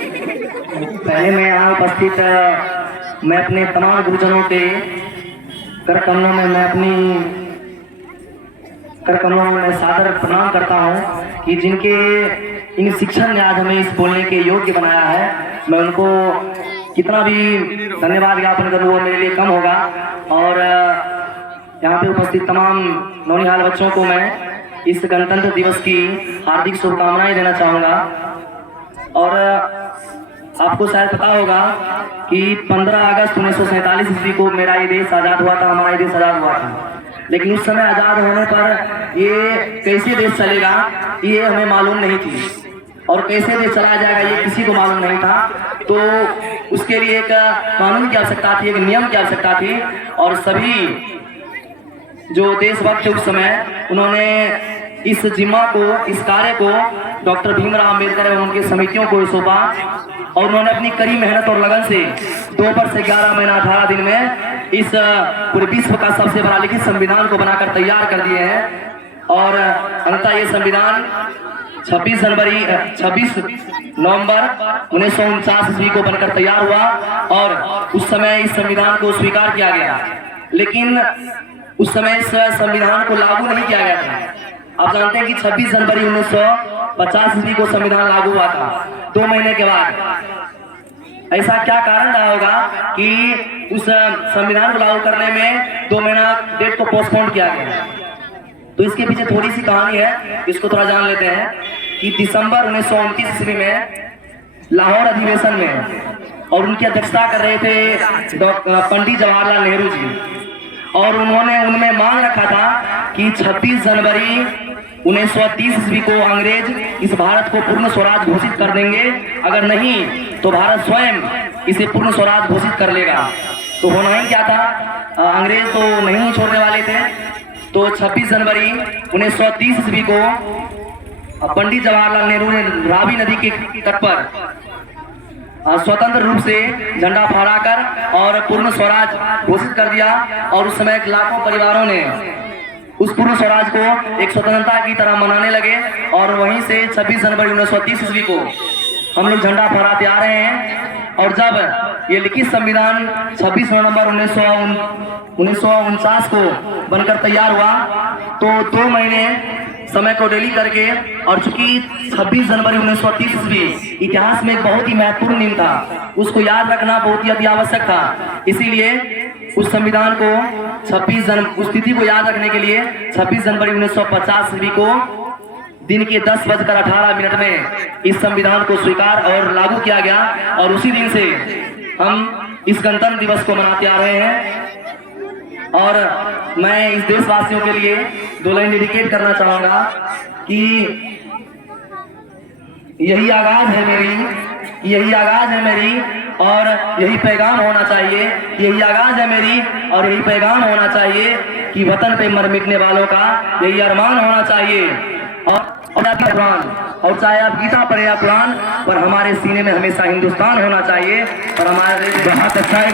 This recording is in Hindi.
पहले मैं यहाँ उपस्थित मैं अपने तमाम गुरुजनों के कर कमलों में मैं सादर प्रणाम करता हूँ कि जिनके इन शिक्षण ने आज हमें इस बोलने के योग्य बनाया है। मैं उनको कितना भी धन्यवाद ज्ञापन करूँ वो मेरे लिए कम होगा। और यहाँ पे उपस्थित तमाम नौनिहाल बच्चों को मैं इस गणतंत्र दिवस की हार्दिक शुभकामनाएं देना चाहूँगा। और आपको शायद पता होगा कि 15 अगस्त 1947 ईस्वी को मेरा ये देश आज़ाद हुआ था, हमारा ये देश आज़ाद हुआ था। लेकिन उस समय आज़ाद होने पर ये कैसे देश चलेगा ये हमें मालूम नहीं थी, और कैसे देश चलाया जाएगा ये किसी को मालूम नहीं था। तो उसके लिए एक कानून की आवश्यकता थी, एक नियम की आवश्यकता थी। और सभी जो देशभक्त थे उस समय उन्होंने इस जिम्मा को, इस कार्य को डॉक्टर भीमराव अम्बेडकर एवं उनकी समितियों को सौंपा। और उन्होंने अपनी कड़ी मेहनत और लगन से 2 वर्ष से 11 महीना 18 दिन में इस पूरे विश्व का सबसे बड़ा लिखित संविधान को बनाकर तैयार कर दिए हैं। और अंततः ये संविधान 26 नवंबर 1949 ईस्वी को बनकर तैयार हुआ। और उस समय इस संविधान को स्वीकार किया गया, लेकिन उस समय इस संविधान को लागू नहीं किया गया था। आप जानते हैं कि 26 जनवरी 1950 ईस्वी को संविधान लागू हुआ था। 2 महीने के बाद ऐसा क्या कारण रहा होगा कि उस संविधान को लागू करने में 2 महीना डेट को पोस्टपोन किया गया। तो इसके पीछे थोड़ी सी कहानी है, इसको थोड़ा जान लेते हैं कि दिसंबर 1929 ईस्वी में लाहौर अधिवेशन में, और उनकी अध्यक्षता कर रहे थे पंडित जवाहरलाल नेहरू जी। और उन्होंने उनमें मांग रखा था कि 26 जनवरी 1930 ईस्वी को अंग्रेज इस भारत को पूर्ण स्वराज घोषित कर देंगे, अगर नहीं तो भारत स्वयं इसे पूर्ण स्वराज घोषित कर लेगा। तो होना ही क्या था, अंग्रेज तो नहीं छोड़ने वाले थे। तो 26 जनवरी 1930 ईस्वी को पंडित जवाहरलाल नेहरू ने रावी नदी के तट पर स्वतंत्र रूप से झंडा फहराकर और पूर्ण स्वराज घोषित कर दिया। और उस समय लाखों परिवारों ने उस पूर्ण स्वराज को एक स्वतंत्रता की तरह मनाने लगे। और वहीं से 26 जनवरी 1930 ईस्वी को हम लोग झंडा फहराते आ रहे हैं। और जब ये लिखित संविधान 26 नवंबर 1949 को बनकर तैयार हुआ तो 2 महीने समय को डेली करके, और चूंकि 26 जनवरी 1930 ईस्वी इतिहास में एक बहुत ही महत्वपूर्ण दिन था, उसको याद रखना बहुत ही अति आवश्यक था। इसीलिए उस संविधान को उस तिथि को याद रखने के लिए 26 जनवरी 1950 ईस्वी को दिन के 10:18 में इस संविधान को स्वीकार और लागू किया गया। और उसी दिन से हम इस गणतंत्र दिवस को मनाते आ रहे हैं। और मैं इस देशवासियों के लिए 2 लाइन डेडिकेट करना चाहूंगा कि यही आगाज है मेरी और यही पैगाम होना चाहिए। यही आगाज है मेरी और यही पैगाम होना चाहिए कि वतन पे मर मिटने वालों का यही अरमान होना चाहिए। और कुरान, और चाहे आप गीता पढ़े या कुरान, पर हमारे सीने में हमेशा हिंदुस्तान होना चाहिए। और हमारे बहुत अच्छा है।